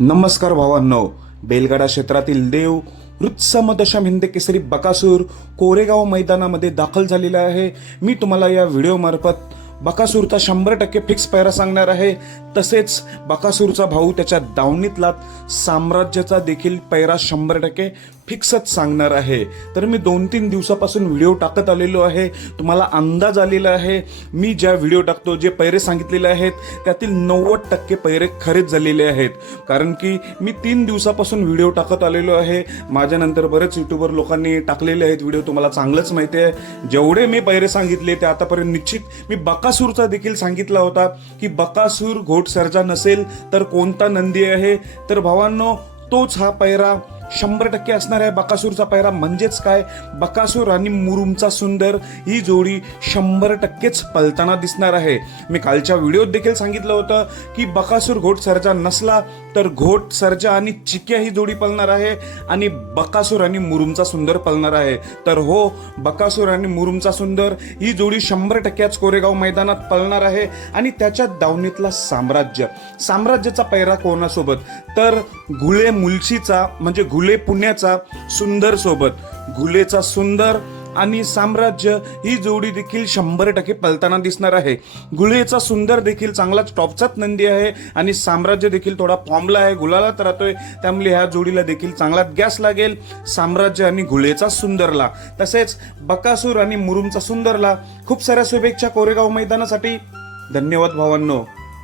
नमस्कार भावांनो. बेलगाडा क्षेत्रातील देव वृत्सम हिंद केसरी बकासूर कोरेगाव मैदानामध्ये दाखल झालेला आहे. मी तुम्हाला या व्हिडिओमार्फत बकासूरचा शंभर टक्के फिक्स पैरा सांगणार आहे. तसेच बकासूरचा भाऊ त्याच्या दावणीतला साम्राज्याचा देखील पैरा शंभर टक्के फिक्सच सांगणार आहे. तर मी दोन तीन दिवसापासून व्हिडिओ टाकत आलेलो आहे. तुम्हाला अंदाज आलेला आहे. मी ज्या व्हिडिओ टाकतो जे पैरे सांगितलेले आहेत त्यातील नव्वद टक्के पैरे खरेच झालेले आहेत. कारण की मी तीन दिवसापासून व्हिडिओ टाकत आलेलो आहे. माझ्यानंतर बरेच युट्यूबर लोकांनी टाकलेले आहेत व्हिडिओ. तुम्हाला चांगलंच माहिती आहे. जेवढे मी पैरे सांगितले ते आतापर्यंत निश्चित मी बकासूरचा देखील सांगितला होता की बकासूर घोट नसेल तर कोणता नंदी आहे? तर भावांनो तोच हा पैरा. शंभर टक्के असणार आहे. बकासूरचा पायरा म्हणजेच काय? बकासूर आणि मुरुमचा सुंदर ही जोडी शंभर टक्केच पलताना दिसणार आहे. मी कालच्या व्हिडिओत देखील सांगितलं होतं की बकासूर घोट सरजा नसला तर घोट सरजा आणि चिक्या ही जोडी पलणार आहे आणि बकासूर आणि मुरुमचा सुंदर पलणार आहे. तर हो बकासूर आणि मुरुमचा सुंदर ही जोडी शंभर टक्क्याच कोरेगाव मैदानात पलणार आहे आणि त्याच्या दावणीतला साम्राज्य. साम्राज्याचा पैरा कोणासोबत? तर घुळे मुलशीचा म्हणजे घुले पुण्याचा सुंदर सोबत. घुलेचा सुंदर आणि साम्राज्य ही जोडी देखील शंभर टक्के पलताना दिसणार आहे. गुळेचा सुंदर देखील चांगलाच टॉपचाच नंदी आहे आणि साम्राज्य देखील थोडा फॉर्मला आहे गुलालात राहतोय. त्यामुळे ह्या जोडीला देखील चांगला गॅस लागेल. साम्राज्य आणि गुळेचा सुंदरला. तसेच बकासूर आणि मुरुमचा सुंदरला खूप साऱ्या शुभेच्छा कोरेगाव मैदानासाठी. धन्यवाद भावांनो.